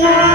now.